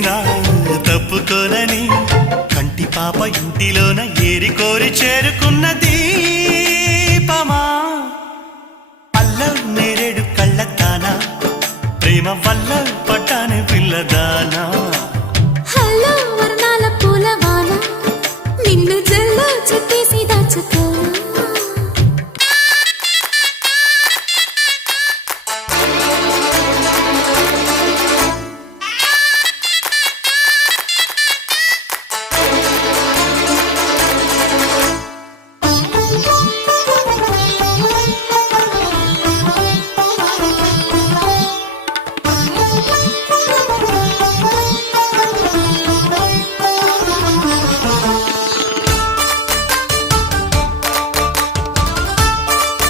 చూసినా తప్పుకోనని కంటి పాప ఇంటిలోన ఏరి కోరి చేరుకున్న దీపమా అల్లం నేరేడు కళ్ళతానా ప్రేమ వల్ల